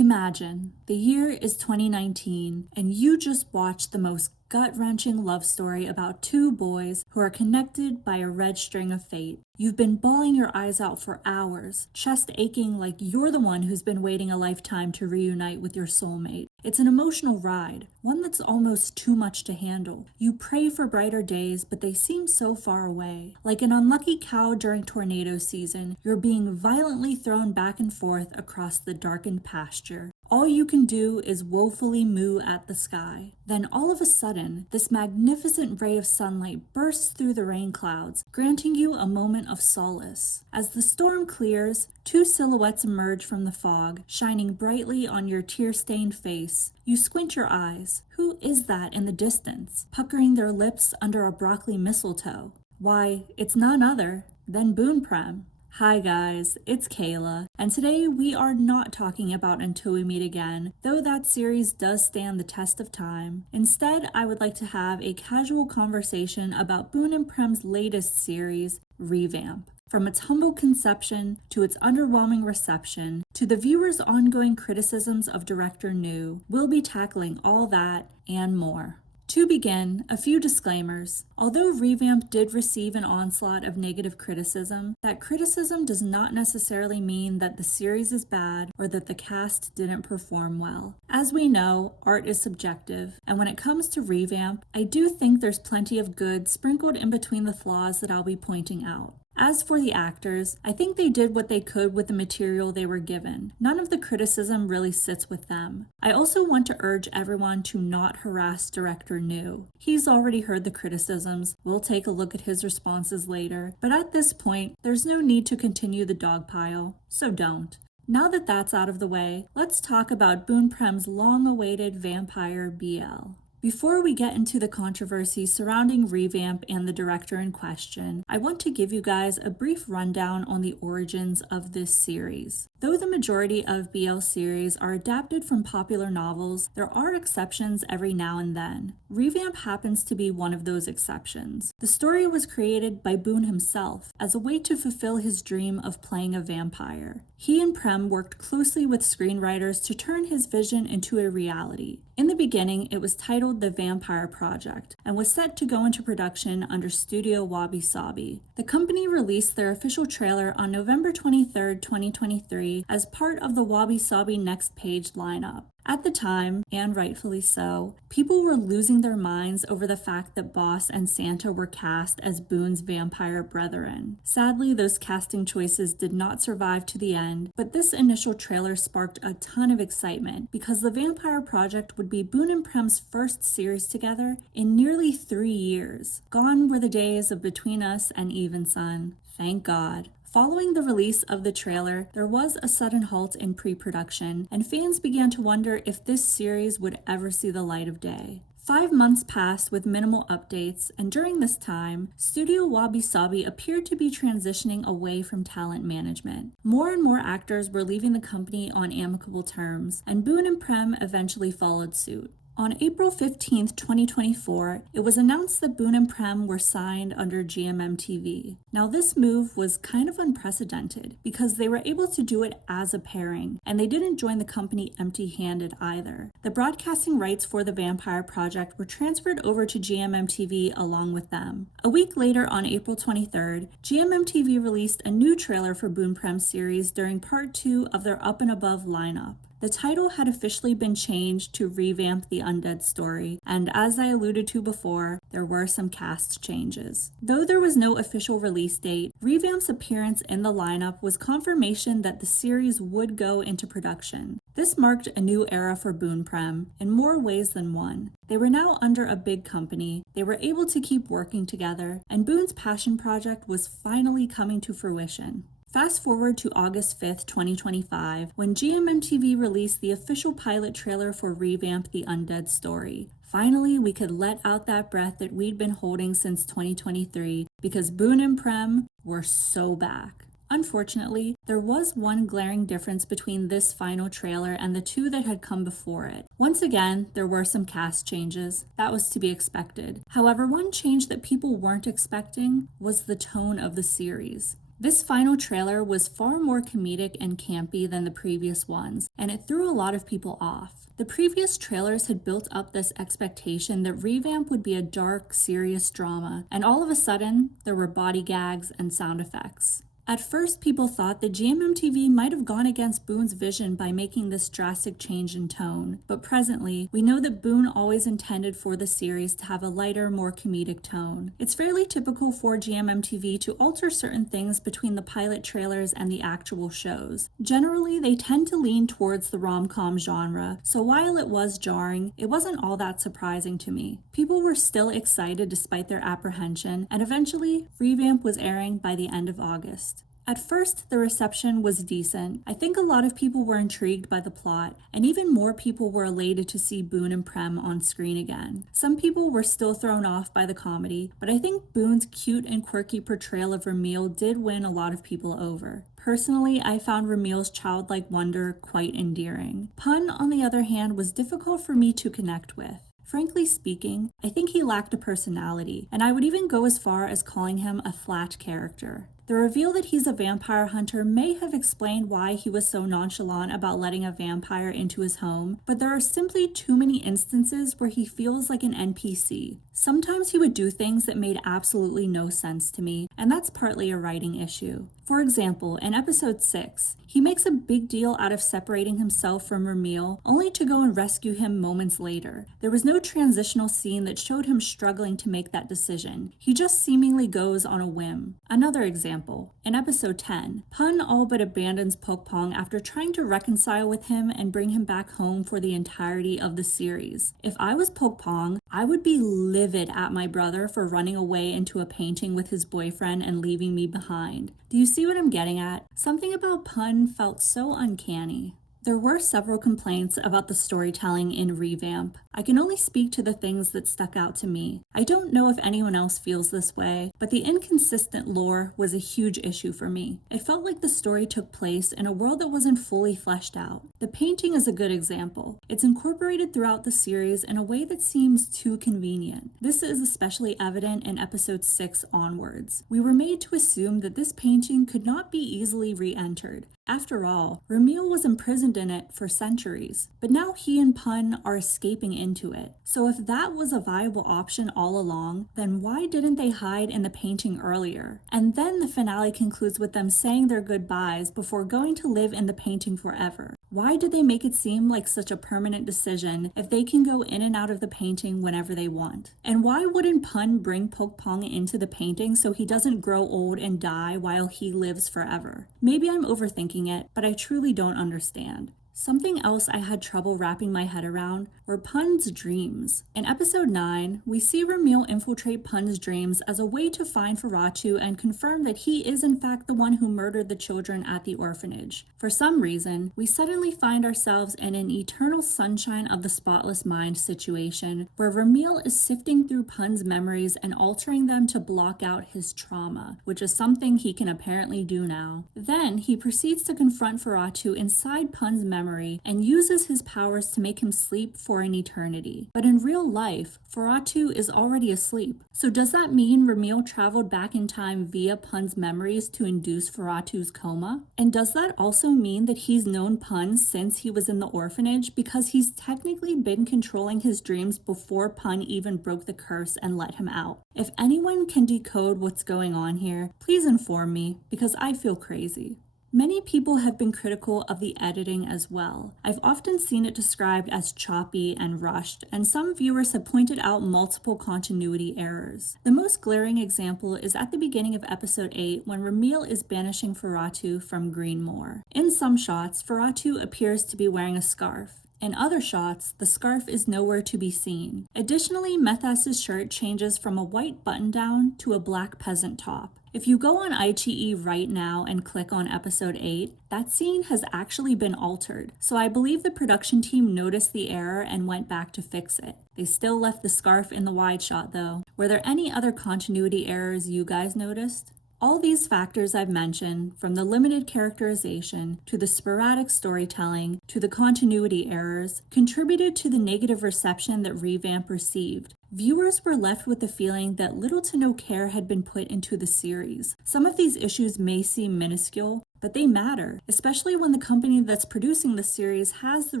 Imagine, the year is 2019, and you just watched the most gut-wrenching love story about two boys who are connected by a red string of fate. You've been bawling your eyes out for hours, chest aching like you're the one who's been waiting a lifetime to reunite with your soulmate. It's an emotional ride, one that's almost too much to handle. You pray for brighter days, but they seem so far away. Like an unlucky cow during tornado season, you're being violently thrown back and forth across the darkened pasture. All you can do is woefully moo at the sky. Then all of a sudden, this magnificent ray of sunlight bursts through the rain clouds, granting you a moment of solace. As the storm clears, two silhouettes emerge from the fog, shining brightly on your tear-stained face. You squint your eyes. Who is that in the distance, puckering their lips under a broccoli mistletoe? Why, it's none other than Boon Prem. Hi guys, it's Kayla, and today we are not talking about Until We Meet Again, though that series does stand the test of time. Instead, I would like to have a casual conversation about Boon and Prem's latest series, Revamp. From its humble conception, to its underwhelming reception, to the viewer's ongoing criticisms of director New, we'll be tackling all that and more. To begin, a few disclaimers. Although Revamp did receive an onslaught of negative criticism, that criticism does not necessarily mean that the series is bad or that the cast didn't perform well. As we know, art is subjective, and when it comes to Revamp, I do think there's plenty of good sprinkled in between the flaws that I'll be pointing out. As for the actors, I think they did what they could with the material they were given. None of the criticism really sits with them. I also want to urge everyone to not harass director New. He's already heard the criticisms. We'll take a look at his responses later, but at this point, there's no need to continue the dogpile, so don't. Now that that's out of the way, let's talk about Boon Prem's long-awaited vampire BL. Before we get into the controversy surrounding Revamp and the director in question, I want to give you guys a brief rundown on the origins of this series. Though the majority of BL series are adapted from popular novels, there are exceptions every now and then. Revamp happens to be one of those exceptions. The story was created by Boon himself as a way to fulfill his dream of playing a vampire. He and Prem worked closely with screenwriters to turn his vision into a reality. In the beginning, it was titled The Vampire Project and was set to go into production under Studio Wabi Sabi. The company released their official trailer on November 23, 2023 as part of the Wabi Sabi Next Page lineup. At the time, and rightfully so, people were losing their minds over the fact that Boss and Santa were cast as Boon's vampire brethren. Sadly, those casting choices did not survive to the end, but this initial trailer sparked a ton of excitement because The Vampire Project would be Boon and Prem's first series together in nearly 3 years. Gone were the days of Between Us and Even Sun. Thank God. Following the release of the trailer, there was a sudden halt in pre-production, and fans began to wonder if this series would ever see the light of day. 5 months passed with minimal updates, and during this time, Studio Wabi Sabi appeared to be transitioning away from talent management. More and more actors were leaving the company on amicable terms, and Boon and Prem eventually followed suit. On April 15, 2024, it was announced that Boon and Prem were signed under GMM-TV. Now this move was kind of unprecedented because they were able to do it as a pairing, and they didn't join the company empty-handed either. The broadcasting rights for The Vampire Project were transferred over to GMM-TV along with them. A week later, on April 23rd, GMM-TV released a new trailer for Boon Prem's series during part 2 of their Up and Above lineup. The title had officially been changed to Revamp the Undead Story, and as I alluded to before, there were some cast changes. Though there was no official release date, Revamp's appearance in the lineup was confirmation that the series would go into production. This marked a new era for Boon Prem in more ways than one. They were now under a big company, they were able to keep working together, and Boon's passion project was finally coming to fruition. Fast forward to August 5th, 2025, when GMM-TV released the official pilot trailer for Revamp the Undead Story. Finally, we could let out that breath that we'd been holding since 2023 because Boon and Prem were so back. Unfortunately, there was one glaring difference between this final trailer and the two that had come before it. Once again, there were some cast changes. That was to be expected. However, one change that people weren't expecting was the tone of the series. This final trailer was far more comedic and campy than the previous ones, and it threw a lot of people off. The previous trailers had built up this expectation that Revamp would be a dark, serious drama, and all of a sudden, there were body gags and sound effects. At first, people thought that GMMTV might have gone against Boone's vision by making this drastic change in tone, but presently, we know that Boone always intended for the series to have a lighter, more comedic tone. It's fairly typical for GMMTV to alter certain things between the pilot trailers and the actual shows. Generally, they tend to lean towards the rom-com genre, so while it was jarring, it wasn't all that surprising to me. People were still excited despite their apprehension, and eventually, Revamp was airing by the end of August. At first, the reception was decent. I think a lot of people were intrigued by the plot, and even more people were elated to see Boone and Prem on screen again. Some people were still thrown off by the comedy, but I think Boone's cute and quirky portrayal of Ramil did win a lot of people over. Personally, I found Ramil's childlike wonder quite endearing. Pun, on the other hand, was difficult for me to connect with. Frankly speaking, I think he lacked a personality, and I would even go as far as calling him a flat character. The reveal that he's a vampire hunter may have explained why he was so nonchalant about letting a vampire into his home, but there are simply too many instances where he feels like an NPC. Sometimes he would do things that made absolutely no sense to me, and that's partly a writing issue. For example, in episode 6, he makes a big deal out of separating himself from Ramil, only to go and rescue him moments later. There was no transitional scene that showed him struggling to make that decision. He just seemingly goes on a whim. Another example, in episode 10, Pun all but abandons Pokpong after trying to reconcile with him and bring him back home for the entirety of the series. If I was Pokpong, I would be livid at my brother for running away into a painting with his boyfriend and leaving me behind. Do you see what I'm getting at? Something about Pun felt so uncanny. There were several complaints about the storytelling in Revamp. I can only speak to the things that stuck out to me. I don't know if anyone else feels this way, but the inconsistent lore was a huge issue for me. It felt like the story took place in a world that wasn't fully fleshed out. The painting is a good example. It's incorporated throughout the series in a way that seems too convenient. This is especially evident in episode 6 onwards. We were made to assume that this painting could not be easily re-entered. After all, Ramil was imprisoned in it for centuries, but now he and Pun are escaping into it. So if that was a viable option all along, then why didn't they hide in the painting earlier? And then the finale concludes with them saying their goodbyes before going to live in the painting forever. Why did they make it seem like such a permanent decision if they can go in and out of the painting whenever they want? And why wouldn't Pun bring Pokpong into the painting so he doesn't grow old and die while he lives forever? Maybe I'm overthinking it, but I truly don't understand. Something else I had trouble wrapping my head around were Pun's dreams. In episode 9, we see Ramil infiltrate Pun's dreams as a way to find Feratu and confirm that he is in fact the one who murdered the children at the orphanage. For some reason, we suddenly find ourselves in an eternal sunshine of the spotless mind situation where Ramil is sifting through Pun's memories and altering them to block out his trauma, which is something he can apparently do now. Then he proceeds to confront Feratu inside Pun's memory and uses his powers to make him sleep for an eternity. But in real life, Feratu is already asleep. So does that mean Ramil traveled back in time via Pun's memories to induce Feratu's coma? And does that also mean that he's known Pun since he was in the orphanage, because he's technically been controlling his dreams before Pun even broke the curse and let him out? If anyone can decode what's going on here, please inform me, because I feel crazy. Many people have been critical of the editing as well. I've often seen it described as choppy and rushed, and some viewers have pointed out multiple continuity errors. The most glaring example is at the beginning of episode 8 when Ramil is banishing Feratu from Greenmoor. In some shots, Feratu appears to be wearing a scarf. In other shots, the scarf is nowhere to be seen. Additionally, Methas's shirt changes from a white button-down to a black peasant top. If you go on iQIYI right now and click on episode 8, that scene has actually been altered. So I believe the production team noticed the error and went back to fix it. They still left the scarf in the wide shot though. Were there any other continuity errors you guys noticed? All these factors I've mentioned, from the limited characterization to the sporadic storytelling to the continuity errors, contributed to the negative reception that Revamp received. Viewers were left with the feeling that little to no care had been put into the series. Some of these issues may seem minuscule, but they matter, especially when the company that's producing the series has the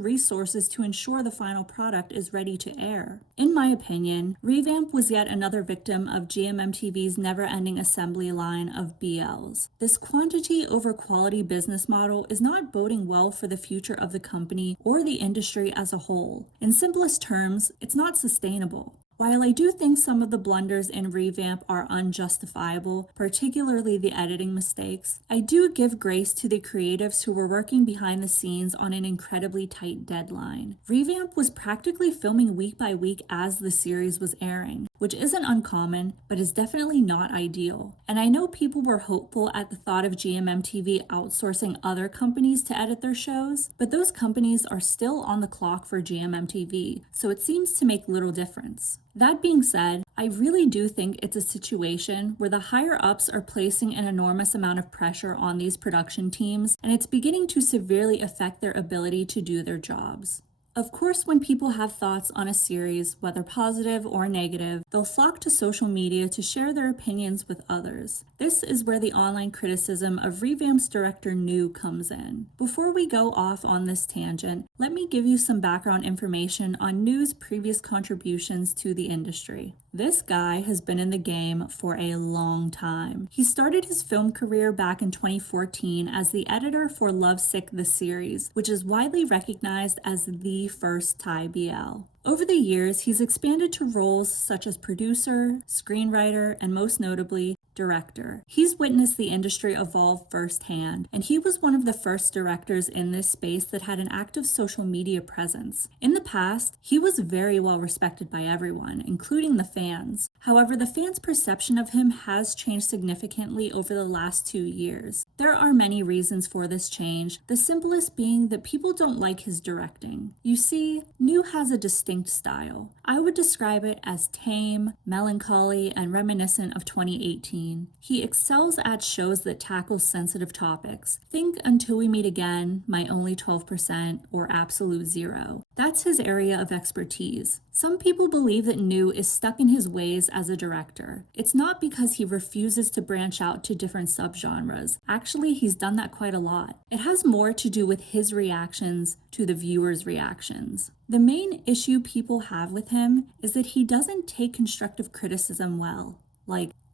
resources to ensure the final product is ready to air. In my opinion, Revamp was yet another victim of GMMTV's never-ending assembly line of BLs. This quantity over quality business model is not boding well for the future of the company or the industry as a whole. In simplest terms, it's not sustainable. While I do think some of the blunders in Revamp are unjustifiable, particularly the editing mistakes, I do give grace to the creatives who were working behind the scenes on an incredibly tight deadline. Revamp was practically filming week by week as the series was airing, which isn't uncommon, but is definitely not ideal. And I know people were hopeful at the thought of GMMTV outsourcing other companies to edit their shows, but those companies are still on the clock for GMMTV, so it seems to make little difference. That being said, I really do think it's a situation where the higher-ups are placing an enormous amount of pressure on these production teams, and it's beginning to severely affect their ability to do their jobs. Of course, when people have thoughts on a series, whether positive or negative, they'll flock to social media to share their opinions with others. This is where the online criticism of Revamp's director New comes in. Before we go off on this tangent, let me give you some background information on New's previous contributions to the industry. This guy has been in the game for a long time. He started his film career back in 2014 as the editor for Lovesick the series, which is widely recognized as the first Thai BL. Over the years, he's expanded to roles such as producer, screenwriter, and most notably, director. He's witnessed the industry evolve firsthand, and he was one of the first directors in this space that had an active social media presence. In the past, he was very well respected by everyone, including the fans. However, the fans' perception of him has changed significantly over the last 2 years. There are many reasons for this change, the simplest being that people don't like his directing. You see, New has a distinct style. I would describe it as tame, melancholy, and reminiscent of 2018. He excels at shows that tackle sensitive topics. Think Until We Meet Again, My Only 12%, or Absolute Zero. That's his area of expertise. Some people believe that New is stuck in his ways as a director. It's not because he refuses to branch out to different subgenres. Actually, he's done that quite a lot. It has more to do with his reactions to the viewers' reactions. The main issue people have with him is that he doesn't take constructive criticism well.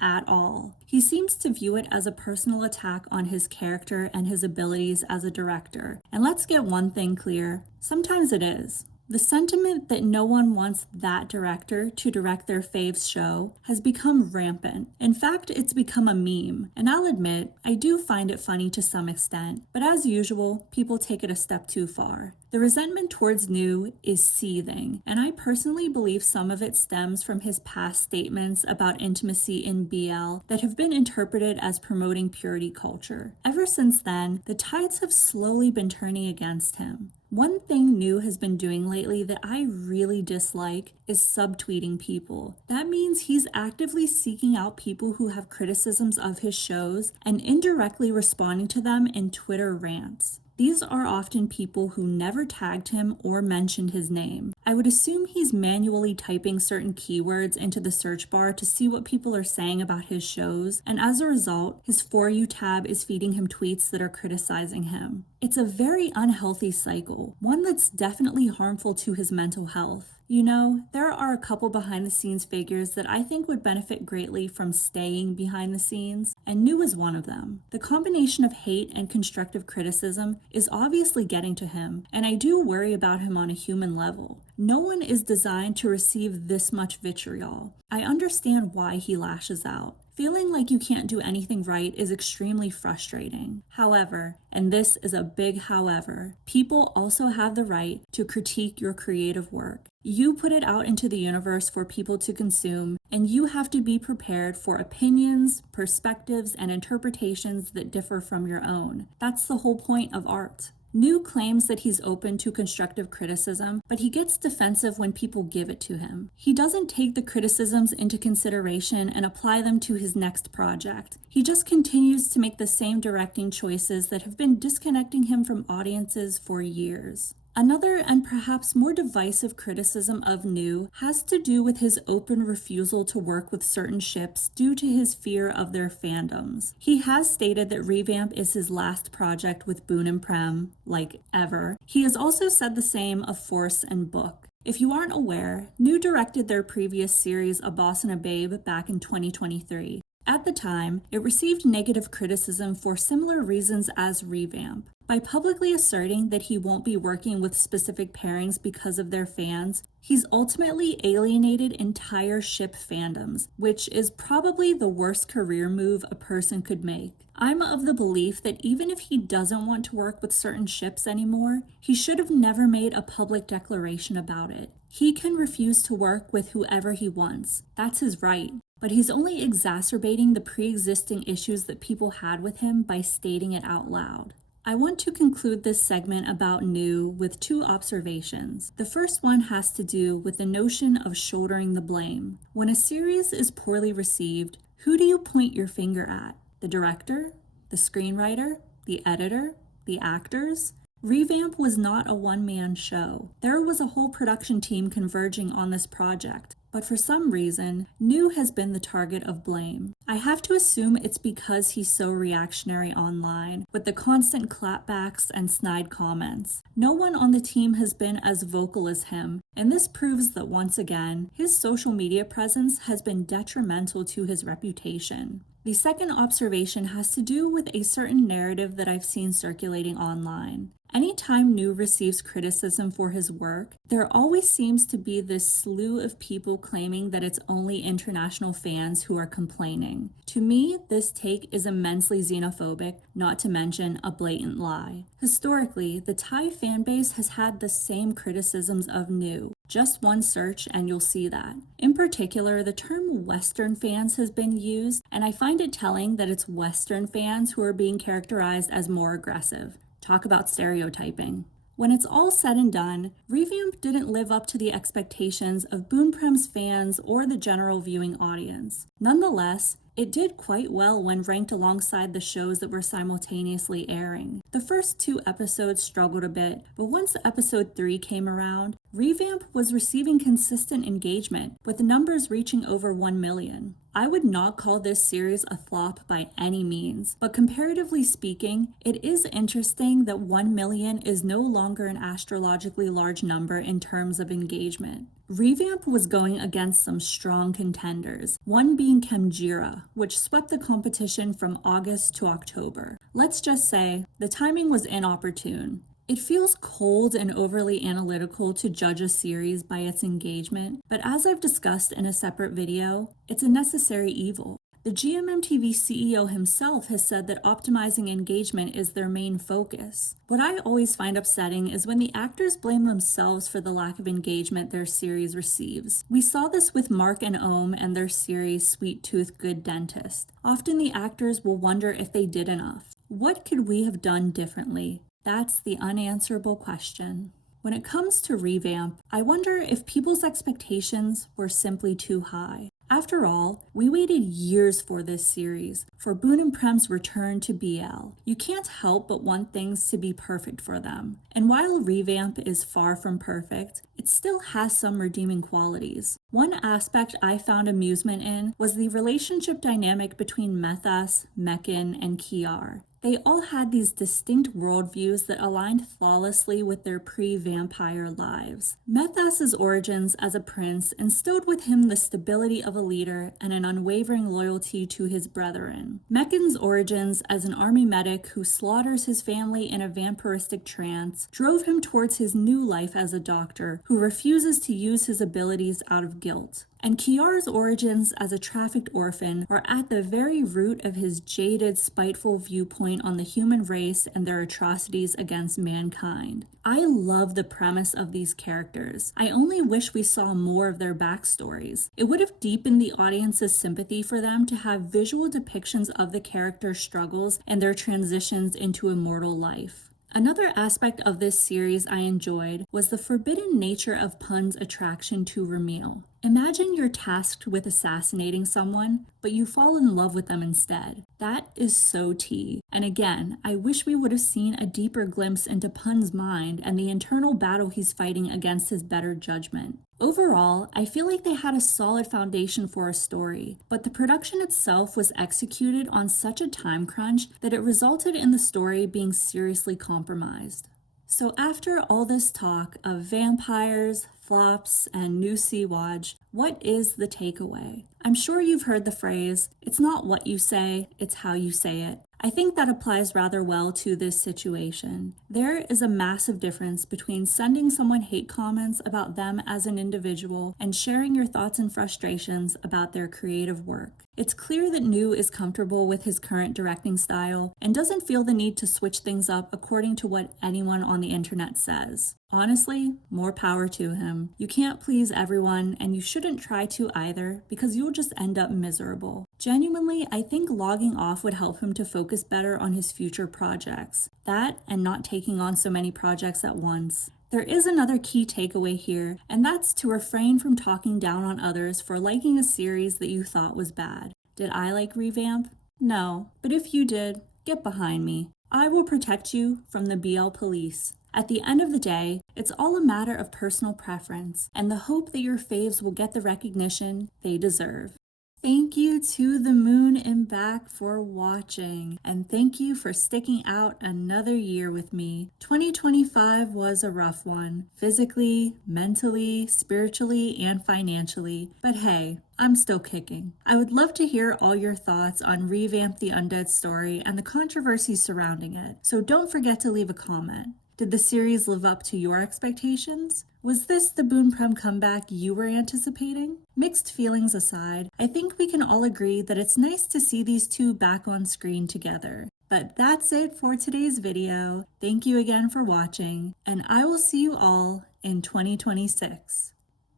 At all. He seems to view it as a personal attack on his character and his abilities as a director. And let's get one thing clear, sometimes it is. The sentiment that no one wants that director to direct their fave's show has become rampant. In fact, it's become a meme. And I'll admit, I do find it funny to some extent. But as usual, people take it a step too far. The resentment towards New is seething, and I personally believe some of it stems from his past statements about intimacy in BL that have been interpreted as promoting purity culture. Ever since then, the tides have slowly been turning against him. One thing New has been doing lately that I really dislike is subtweeting people. That means he's actively seeking out people who have criticisms of his shows and indirectly responding to them in Twitter rants. These are often people who never tagged him or mentioned his name. I would assume he's manually typing certain keywords into the search bar to see what people are saying about his shows, and as a result, his For You tab is feeding him tweets that are criticizing him. It's a very unhealthy cycle, one that's definitely harmful to his mental health. You know, there are a couple behind-the-scenes figures that I think would benefit greatly from staying behind the scenes, and New is one of them. The combination of hate and constructive criticism is obviously getting to him, and I do worry about him on a human level. No one is designed to receive this much vitriol. I understand why he lashes out. Feeling like you can't do anything right is extremely frustrating. However, and this is a big however, people also have the right to critique your creative work. You put it out into the universe for people to consume, and you have to be prepared for opinions, perspectives, and interpretations that differ from your own. That's the whole point of art. New claims that he's open to constructive criticism, but he gets defensive when people give it to him. He doesn't take the criticisms into consideration and apply them to his next project. He just continues to make the same directing choices that have been disconnecting him from audiences for years. Another and perhaps more divisive criticism of New has to do with his open refusal to work with certain ships due to his fear of their fandoms. He has stated that Revamp is his last project with Boone and Prem, like ever. He has also said the same of Force and Book. If you aren't aware, New directed their previous series A Boss and a Babe back in 2023. At the time, it received negative criticism for similar reasons as Revamp. By publicly asserting that he won't be working with specific pairings because of their fans, he's ultimately alienated entire ship fandoms, which is probably the worst career move a person could make. I'm of the belief that even if he doesn't want to work with certain ships anymore, he should have never made a public declaration about it. He can refuse to work with whoever he wants. That's his right. But he's only exacerbating the pre-existing issues that people had with him by stating it out loud. I want to conclude this segment about New with two observations. The first one has to do with the notion of shouldering the blame. When a series is poorly received, who do you point your finger at? The director? The screenwriter? The editor? The actors? Revamp was not a one-man show. There was a whole production team converging on this project. But for some reason, New has been the target of blame. I have to assume it's because he's so reactionary online, with the constant clapbacks and snide comments. No one on the team has been as vocal as him, and this proves that once again, his social media presence has been detrimental to his reputation. The second observation has to do with a certain narrative that I've seen circulating online. Anytime New receives criticism for his work, there always seems to be this slew of people claiming that it's only international fans who are complaining. To me, this take is immensely xenophobic, not to mention a blatant lie. Historically, the Thai fanbase has had the same criticisms of New. Just one search and you'll see that. In particular, the term Western fans has been used, and I find it telling that it's Western fans who are being characterized as more aggressive. Talk about stereotyping. When it's all said and done, Revamp didn't live up to the expectations of Boone Prem's fans or the general viewing audience. Nonetheless, it did quite well when ranked alongside the shows that were simultaneously airing. The first two episodes struggled a bit, but once episode 3 came around, Revamp was receiving consistent engagement, with the numbers reaching over 1 million. I would not call this series a flop by any means, but comparatively speaking, it is interesting that 1 million is no longer an astrologically large number in terms of engagement. Revamp was going against some strong contenders, one being Chemjira, which swept the competition from August to October. Let's just say, the timing was inopportune. It feels cold and overly analytical to judge a series by its engagement, but as I've discussed in a separate video, it's a necessary evil. The GMMTV CEO himself has said that optimizing engagement is their main focus. What I always find upsetting is when the actors blame themselves for the lack of engagement their series receives. We saw this with Mark and Ohm and their series Sweet Tooth Good Dentist. Often the actors will wonder if they did enough. What could we have done differently? That's the unanswerable question. When it comes to Revamp, I wonder if people's expectations were simply too high. After all, we waited years for this series, for Boone and Prem's return to BL. You can't help but want things to be perfect for them. And while Revamp is far from perfect, it still has some redeeming qualities. One aspect I found amusement in was the relationship dynamic between Methas, Mekin, and Kiar. They all had these distinct worldviews that aligned flawlessly with their pre-vampire lives. Methas's origins as a prince instilled with him the stability of a leader and an unwavering loyalty to his brethren. Mekin's origins as an army medic who slaughters his family in a vampiristic trance drove him towards his new life as a doctor who refuses to use his abilities out of guilt. And Kiar's origins as a trafficked orphan are at the very root of his jaded, spiteful viewpoint on the human race and their atrocities against mankind. I love the premise of these characters. I only wish we saw more of their backstories. It would have deepened the audience's sympathy for them to have visual depictions of the characters' struggles and their transitions into immortal life. Another aspect of this series I enjoyed was the forbidden nature of Pun's attraction to Ramil. Imagine you're tasked with assassinating someone, but you fall in love with them instead. That is so tea. And again, I wish we would have seen a deeper glimpse into Pun's mind and the internal battle he's fighting against his better judgment. Overall, I feel like they had a solid foundation for a story, but the production itself was executed on such a time crunch that it resulted in the story being seriously compromised. So after all this talk of vampires, flops, and new Sea-Watch, what is the takeaway? I'm sure you've heard the phrase, it's not what you say, it's how you say it. I think that applies rather well to this situation. There is a massive difference between sending someone hate comments about them as an individual and sharing your thoughts and frustrations about their creative work. It's clear that New is comfortable with his current directing style and doesn't feel the need to switch things up according to what anyone on the internet says. Honestly, more power to him. You can't please everyone, and you shouldn't try to either, because you'll just end up miserable. Genuinely, I think logging off would help him to focus better on his future projects. That, and not taking on so many projects at once. There is another key takeaway here, and that's to refrain from talking down on others for liking a series that you thought was bad. Did I like Revamp? No, but if you did, get behind me. I will protect you from the BL police. At the end of the day, it's all a matter of personal preference and the hope that your faves will get the recognition they deserve. Thank you to the moon and back for watching, and thank you for sticking out another year with me. 2025 was a rough one, physically, mentally, spiritually, and financially, but hey, I'm still kicking. I would love to hear all your thoughts on Revamp the Undead Story and the controversy surrounding it, so don't forget to leave a comment. Did the series live up to your expectations? Was this the Boon Prem comeback you were anticipating? Mixed feelings aside, I think we can all agree that it's nice to see these two back on screen together. But that's it for today's video. Thank you again for watching, and I will see you all in 2026.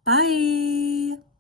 Bye!